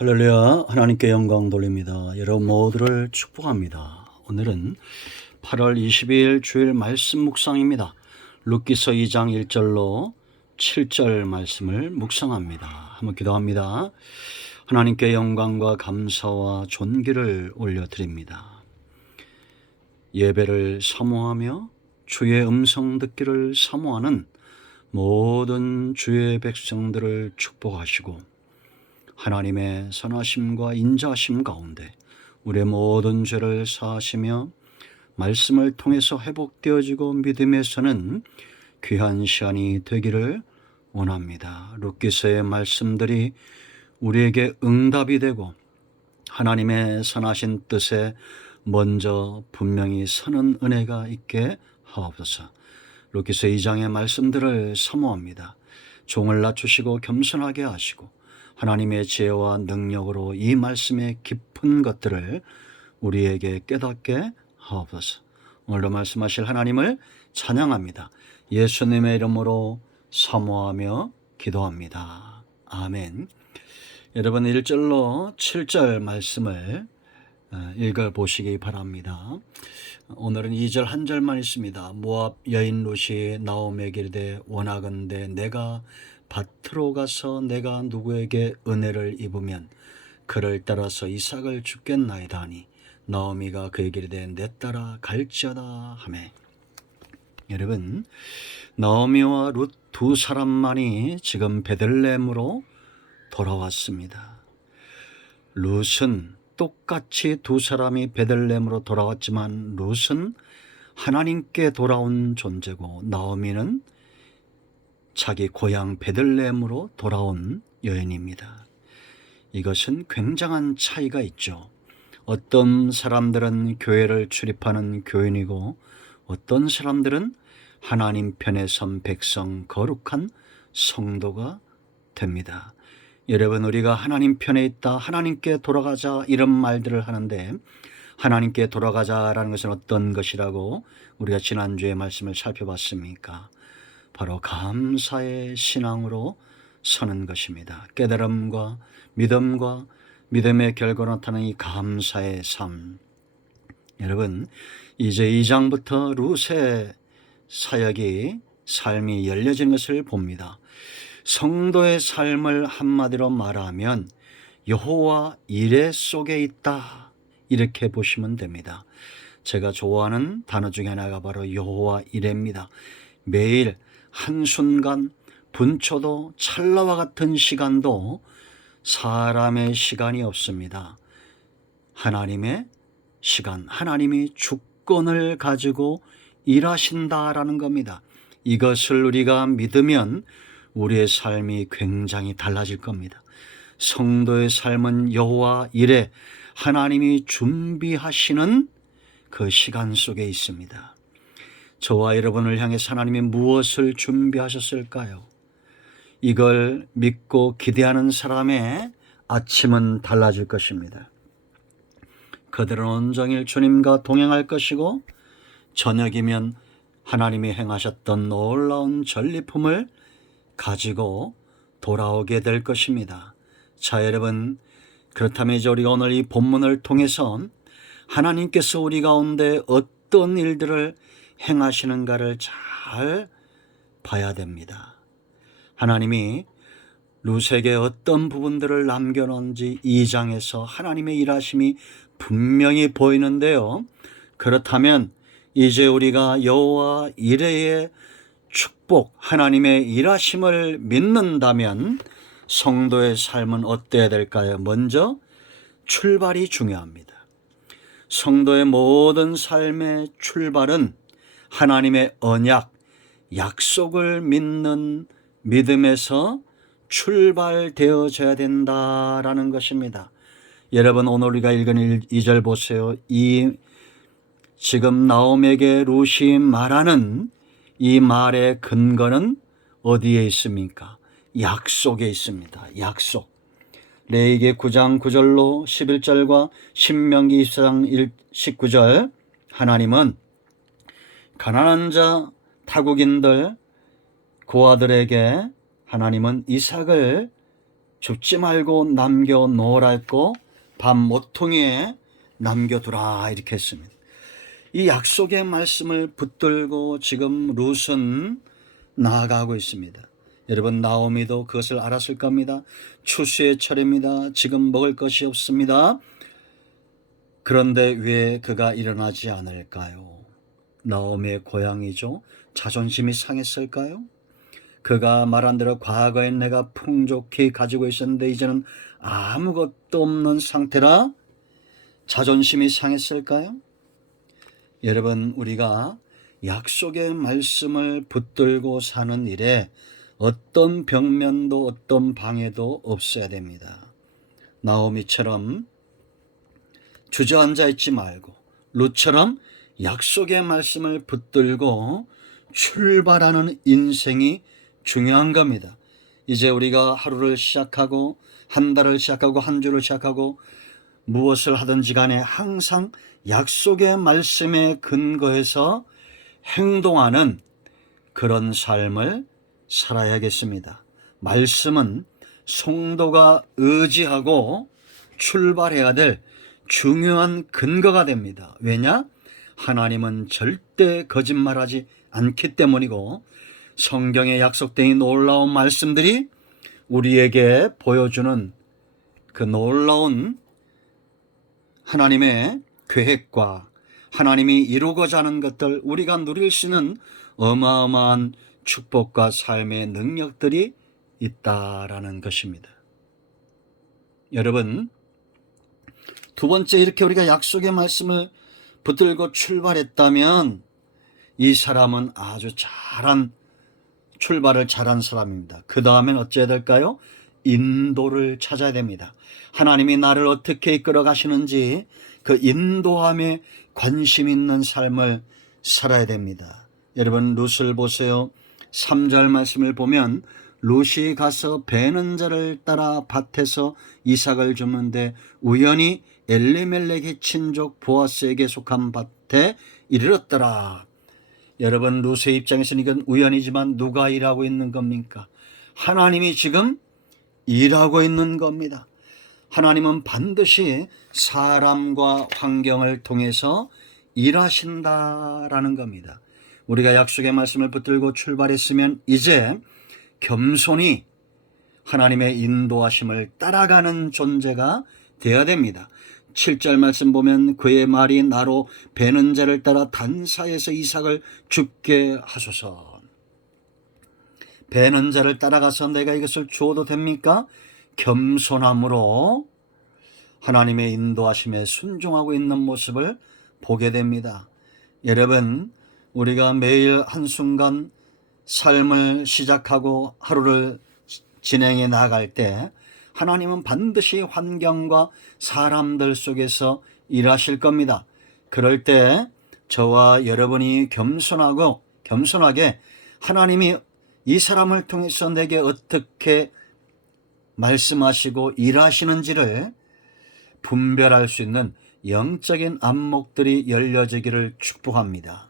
할렐루야. 하나님께 영광 돌립니다. 여러분 모두를 축복합니다. 오늘은 8월 22일 주일 말씀 묵상입니다. 룻기서 2장 1절로 7절 말씀을 묵상합니다. 한번 기도합니다. 하나님께 영광과 감사와 존귀를 올려드립니다. 예배를 사모하며 주의 음성 듣기를 사모하는 모든 주의 백성들을 축복하시고 하나님의 선하심과 인자하심 가운데 우리의 모든 죄를 사하시며 말씀을 통해서 회복되어지고 믿음에서는 귀한 시간이 되기를 원합니다. 룻기서의 말씀들이 우리에게 응답이 되고 하나님의 선하신 뜻에 먼저 분명히 서는 은혜가 있게 하옵소서. 룻기서 2장의 말씀들을 사모합니다. 종을 낮추시고 겸손하게 하시고 하나님의 지혜와 능력으로 이 말씀의 깊은 것들을 우리에게 깨닫게 하옵소서. 오늘도 말씀하실 하나님을 찬양합니다. 예수님의 이름으로 사모하며 기도합니다. 아멘. 여러분 1절로 7절 말씀을 읽어보시기 바랍니다. 오늘은 2절 한 절만 있습니다. 모압 여인 룻이 나오미에게 이르되 원하건대 내가 밭으로 가서 내가 누구에게 은혜를 입으면 그를 따라서 이삭을 줍겠나이다 하니 나오미가 그에게 이르되 내 따라 갈지어다 하매. 여러분 나오미와 룻 두 사람만이 지금 베들레헴으로 돌아왔습니다. 룻은 똑같이 두 사람이 베들레헴으로 돌아왔지만 룻은 하나님께 돌아온 존재고 나오미는 자기 고향 베들레헴으로 돌아온 여인입니다. 이것은 굉장한 차이가 있죠. 어떤 사람들은 교회를 출입하는 교인이고 어떤 사람들은 하나님 편에 선 백성 거룩한 성도가 됩니다. 여러분 우리가 하나님 편에 있다, 하나님께 돌아가자 이런 말들을 하는데 하나님께 돌아가자라는 것은 어떤 것이라고 우리가 지난주에 말씀을 살펴봤습니까? 바로 감사의 신앙으로 서는 것입니다. 깨달음과 믿음의 결과로 나타나는 이 감사의 삶. 여러분 이제 2장부터 룻의 사역이 삶이 열려진 것을 봅니다. 성도의 삶을 한마디로 말하면 여호와 이레 속에 있다 이렇게 보시면 됩니다. 제가 좋아하는 단어 중에 하나가 바로 여호와 이레입니다. 매일 한순간 분초도 찰나와 같은 시간도 사람의 시간이 없습니다. 하나님의 시간, 하나님이 주권을 가지고 일하신다라는 겁니다. 이것을 우리가 믿으면 우리의 삶이 굉장히 달라질 겁니다. 성도의 삶은 여호와 이레 하나님이 준비하시는 그 시간 속에 있습니다. 저와 여러분을 향해서 하나님이 무엇을 준비하셨을까요? 이걸 믿고 기대하는 사람의 아침은 달라질 것입니다. 그들은 온종일 주님과 동행할 것이고 저녁이면 하나님이 행하셨던 놀라운 전리품을 가지고 돌아오게 될 것입니다. 자 여러분, 그렇다면 이제 우리가 오늘 이 본문을 통해서 하나님께서 우리 가운데 어떤 일들을 행하시는가를 잘 봐야 됩니다. 하나님이 룻에게 어떤 부분들을 남겨놓은지 2장에서 하나님의 일하심이 분명히 보이는데요. 그렇다면 이제 우리가 여호와 이레의 축복, 하나님의 일하심을 믿는다면 성도의 삶은 어때야 될까요? 먼저 출발이 중요합니다. 성도의 모든 삶의 출발은 하나님의 언약, 약속을 믿는 믿음에서 출발되어져야 된다라는 것입니다. 여러분 오늘 우리가 읽은 2절 보세요. 지금 나오미에게 룻이 말하는 이 말의 근거는 어디에 있습니까? 약속에 있습니다. 약속. 레위기 9장 9절로 11절과 신명기 24장 19절 하나님은 가난한 자 타국인들 고아들에게 하나님은 이삭을 줍지 말고 남겨놓으랄고 밥 모퉁이에 남겨두라 이렇게 했습니다. 이 약속의 말씀을 붙들고 지금 룻은 나아가고 있습니다. 여러분, 나오미도 그것을 알았을 겁니다. 추수의 철입니다. 지금 먹을 것이 없습니다. 그런데 왜 그가 일어나지 않을까요? 나오미의 고향이죠. 자존심이 상했을까요? 그가 말한 대로 과거엔 내가 풍족히 가지고 있었는데 이제는 아무것도 없는 상태라 자존심이 상했을까요? 여러분, 우리가 약속의 말씀을 붙들고 사는 일에 어떤 벽면도 어떤 방해도 없어야 됩니다. 나오미처럼 주저앉아 있지 말고 룻처럼 약속의 말씀을 붙들고 출발하는 인생이 중요한 겁니다. 이제 우리가 하루를 시작하고 한 달을 시작하고 한 주를 시작하고 무엇을 하든지 간에 항상 약속의 말씀에 근거해서 행동하는 그런 삶을 살아야겠습니다. 말씀은 성도가 의지하고 출발해야 될 중요한 근거가 됩니다. 왜냐? 하나님은 절대 거짓말하지 않기 때문이고 성경에 약속된 놀라운 말씀들이 우리에게 보여주는 그 놀라운 하나님의 계획과 하나님이 이루고자 하는 것들, 우리가 누릴 수 있는 어마어마한 축복과 삶의 능력들이 있다라는 것입니다. 여러분, 두 번째, 이렇게 우리가 약속의 말씀을 붙들고 출발했다면 이 사람은 아주 출발을 잘한 사람입니다. 그 다음엔 어찌해야 될까요? 인도를 찾아야 됩니다. 하나님이 나를 어떻게 이끌어 가시는지 그 인도함에 관심 있는 삶을 살아야 됩니다. 여러분, 룻을 보세요. 3절 말씀을 보면 룻이 가서 베는 자를 따라 밭에서 이삭을 줍는데 우연히 엘리멜렉의 친족 보아스에게 속한 밭에 이르렀더라. 여러분, 룻의 입장에서는 이건 우연이지만 누가 일하고 있는 겁니까? 하나님이 지금 일하고 있는 겁니다. 하나님은 반드시 사람과 환경을 통해서 일하신다라는 겁니다. 우리가 약속의 말씀을 붙들고 출발했으면 이제 겸손히 하나님의 인도하심을 따라가는 존재가 되어야 됩니다. 7절 말씀 보면 그의 말이 나로 베는 자를 따라 단사에서 이삭을 죽게 하소서. 베는 자를 따라가서 내가 이것을 주어도 됩니까? 겸손함으로 하나님의 인도하심에 순종하고 있는 모습을 보게 됩니다. 여러분, 우리가 매일 한순간 삶을 시작하고 하루를 진행해 나갈 때 하나님은 반드시 환경과 사람들 속에서 일하실 겁니다. 그럴 때 저와 여러분이 겸손하게 하나님이 이 사람을 통해서 내게 어떻게 말씀하시고 일하시는지를 분별할 수 있는 영적인 안목들이 열려지기를 축복합니다.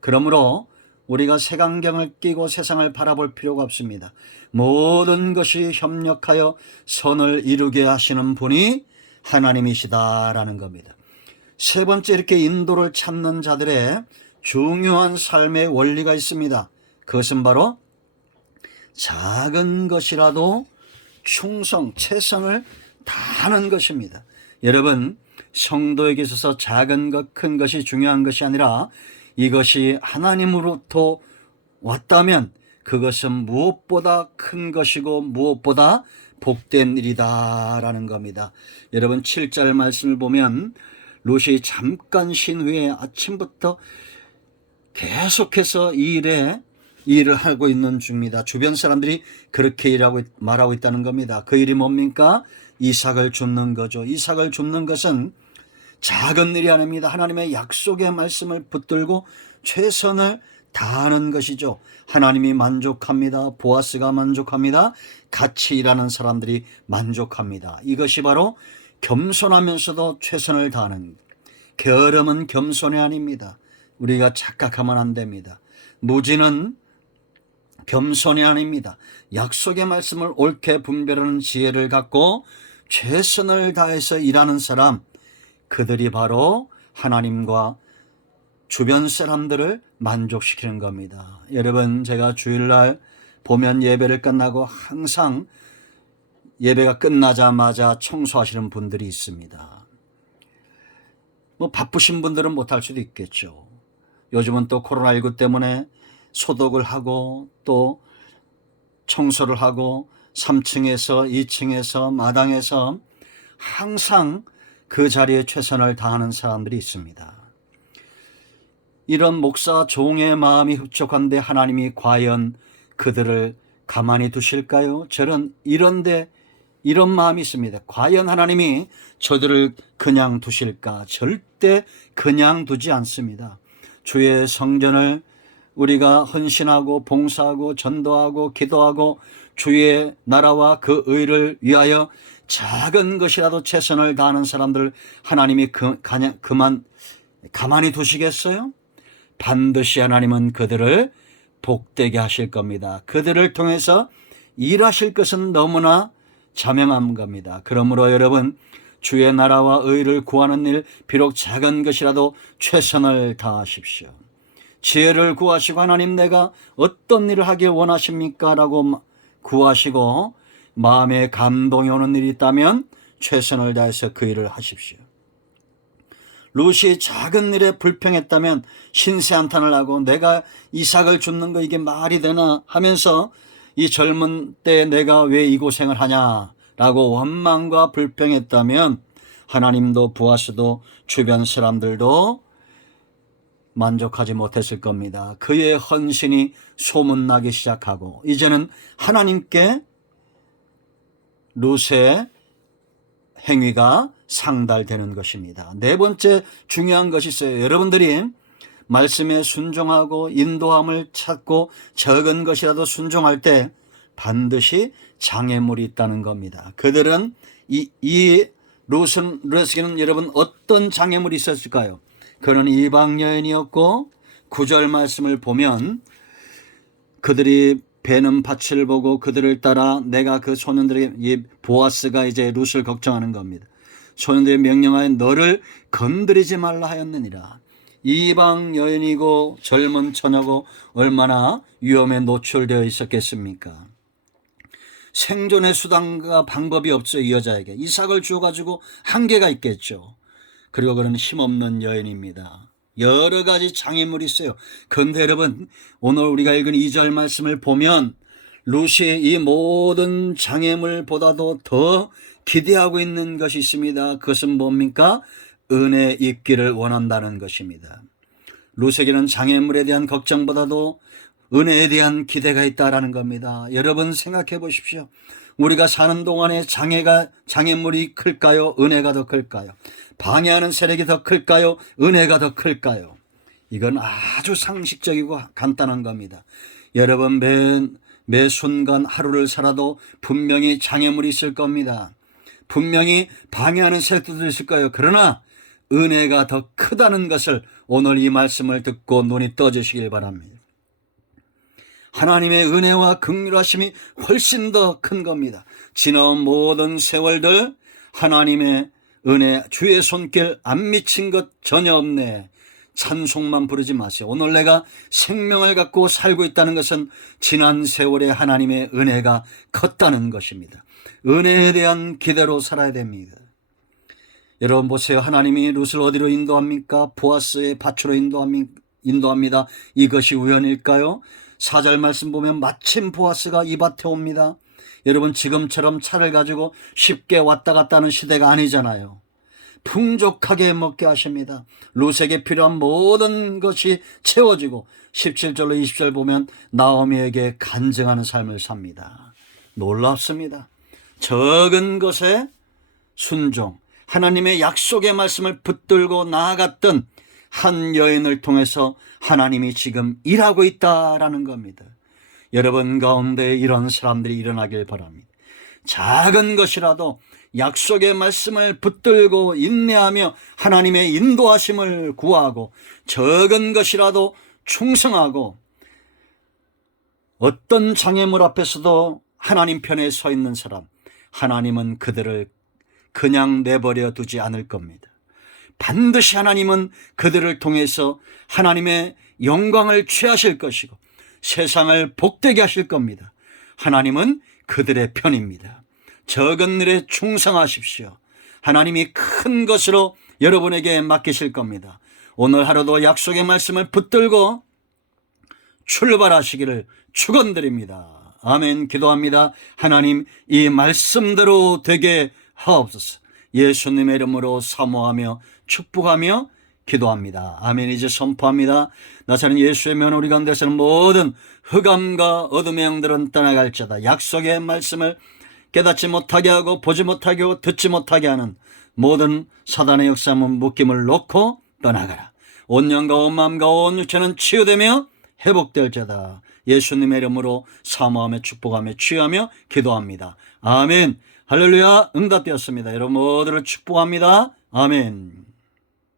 그러므로 우리가 색안경을 끼고 세상을 바라볼 필요가 없습니다. 모든 것이 협력하여 선을 이루게 하시는 분이 하나님이시다라는 겁니다. 세 번째, 이렇게 인도를 찾는 자들의 중요한 삶의 원리가 있습니다. 그것은 바로 작은 것이라도 최선을 다하는 것입니다. 여러분, 성도에게 있어서 작은 것, 큰 것이 중요한 것이 아니라 이것이 하나님으로부터 왔다면 그것은 무엇보다 큰 것이고 무엇보다 복된 일이다라는 겁니다. 여러분, 7절 말씀을 보면 룻이 잠깐 쉰 후에 아침부터 계속해서 일을 하고 있는 중입니다. 주변 사람들이 그렇게 말하고 있다는 겁니다. 그 일이 뭡니까? 이삭을 줍는 거죠. 이삭을 줍는 것은 작은 일이 아닙니다. 하나님의 약속의 말씀을 붙들고 최선을 다하는 것이죠. 하나님이 만족합니다. 보아스가 만족합니다. 같이 일하는 사람들이 만족합니다. 이것이 바로 겸손하면서도 최선을 다하는, 게으름은 겸손이 아닙니다. 우리가 착각하면 안 됩니다. 무지는 겸손이 아닙니다. 약속의 말씀을 옳게 분별하는 지혜를 갖고 최선을 다해서 일하는 사람, 그들이 바로 하나님과 주변 사람들을 만족시키는 겁니다. 여러분, 제가 주일날 보면 예배를 끝나고 항상 예배가 끝나자마자 청소하시는 분들이 있습니다. 바쁘신 분들은 못할 수도 있겠죠. 요즘은 또 코로나19 때문에 소독을 하고 또 청소를 하고 3층에서 2층에서 마당에서 항상 그 자리에 최선을 다하는 사람들이 있습니다. 이런 목사 종의 마음이 흡족한데 하나님이 과연 그들을 가만히 두실까요? 저는 이런 마음이 있습니다. 과연 하나님이 저들을 그냥 두실까? 절대 그냥 두지 않습니다. 주의 성전을 우리가 헌신하고 봉사하고 전도하고 기도하고 주의 나라와 그 의를 위하여 작은 것이라도 최선을 다하는 사람들을 하나님이 가만히 두시겠어요? 반드시 하나님은 그들을 복되게 하실 겁니다. 그들을 통해서 일하실 것은 너무나 자명한 겁니다. 그러므로 여러분, 주의 나라와 의를 구하는 일, 비록 작은 것이라도 최선을 다하십시오. 지혜를 구하시고 하나님 내가 어떤 일을 하길 원하십니까? 라고 구하시고 마음에 감동이 오는 일이 있다면 최선을 다해서 그 일을 하십시오. 룻이 작은 일에 불평했다면 신세한탄을 하고 내가 이삭을 줍는 거 이게 말이 되나 하면서 이 젊은 때 내가 왜 이 고생을 하냐라고 원망과 불평했다면 하나님도 보아스도 주변 사람들도 만족하지 못했을 겁니다. 그의 헌신이 소문나기 시작하고 이제는 하나님께 룻의 행위가 상달되는 것입니다. 네 번째 중요한 것이 있어요. 여러분들이 말씀에 순종하고 인도함을 찾고 적은 것이라도 순종할 때 반드시 장애물이 있다는 겁니다. 그들은 이 룻에게는 여러분 어떤 장애물이 있었을까요? 그는 이방 여인이었고 9절 말씀을 보면 그들이 베는 밭을 보고 그들을 따라 내가 그 소년들에게 이 보아스가 이제 룻을 걱정하는 겁니다. 소년들이 명령하여 너를 건드리지 말라 하였느니라. 이방 여인이고 젊은 처녀고 얼마나 위험에 노출되어 있었겠습니까? 생존의 수단과 방법이 없어요. 이 여자에게 이삭을 주어가지고 한계가 있겠죠. 그리고 그는 힘없는 여인입니다. 여러 가지 장애물이 있어요. 그런데 여러분, 오늘 우리가 읽은 2절 말씀을 보면 룻이 이 모든 장애물보다도 더 기대하고 있는 것이 있습니다. 그것은 뭡니까? 은혜 입기를 원한다는 것입니다. 룻에게는 장애물에 대한 걱정보다도 은혜에 대한 기대가 있다라는 겁니다. 여러분 생각해 보십시오. 우리가 사는 동안에 장애물이 클까요? 은혜가 더 클까요? 방해하는 세력이 더 클까요? 은혜가 더 클까요? 이건 아주 상식적이고 간단한 겁니다. 여러분 매 순간 하루를 살아도 분명히 장애물이 있을 겁니다. 분명히 방해하는 세력도 있을 거예요. 그러나 은혜가 더 크다는 것을 오늘 이 말씀을 듣고 눈이 떠지시길 바랍니다. 하나님의 은혜와 긍휼하심이 훨씬 더 큰 겁니다. 지나온 모든 세월들 하나님의 은혜 주의 손길 안 미친 것 전혀 없네. 찬송만 부르지 마세요. 오늘 내가 생명을 갖고 살고 있다는 것은 지난 세월의 하나님의 은혜가 컸다는 것입니다. 은혜에 대한 기대로 살아야 됩니다. 여러분 보세요. 하나님이 룻을 어디로 인도합니까? 보아스의 밭으로 인도합니다. 이것이 우연일까요? 4절 말씀 보면 마침 보아스가 이 밭에 옵니다. 여러분 지금처럼 차를 가지고 쉽게 왔다 갔다 하는 시대가 아니잖아요. 풍족하게 먹게 하십니다. 룻에게 필요한 모든 것이 채워지고 17절로 20절 보면 나오미에게 간증하는 삶을 삽니다. 놀랍습니다. 적은 것에 순종, 하나님의 약속의 말씀을 붙들고 나아갔던 한 여인을 통해서 하나님이 지금 일하고 있다라는 겁니다. 여러분 가운데 이런 사람들이 일어나길 바랍니다. 작은 것이라도 약속의 말씀을 붙들고 인내하며 하나님의 인도하심을 구하고 적은 것이라도 충성하고 어떤 장애물 앞에서도 하나님 편에 서 있는 사람, 하나님은 그들을 그냥 내버려 두지 않을 겁니다. 반드시 하나님은 그들을 통해서 하나님의 영광을 취하실 것이고 세상을 복되게 하실 겁니다. 하나님은 그들의 편입니다. 적은 일에 충성하십시오. 하나님이 큰 것으로 여러분에게 맡기실 겁니다. 오늘 하루도 약속의 말씀을 붙들고 출발하시기를 축원드립니다. 아멘. 기도합니다. 하나님, 이 말씀대로 되게 하옵소서. 예수님의 이름으로 사모하며 축복하며 기도합니다. 아멘. 이제 선포합니다. 나사렛 예수의 면 우리 가운데서는 모든 흑암과 어둠의 영들은 떠나갈지어다. 약속의 말씀을 깨닫지 못하게 하고 보지 못하게 하고 듣지 못하게 하는 모든 사단의 역사문 묶임을 놓고 떠나가라. 온 영과 온 마음과 온 육체는 치유되며 회복될지어다. 예수님의 이름으로 사모하며 축복하며 취하며 기도합니다. 아멘. 할렐루야. 응답되었습니다. 여러분 모두를 축복합니다. 아멘.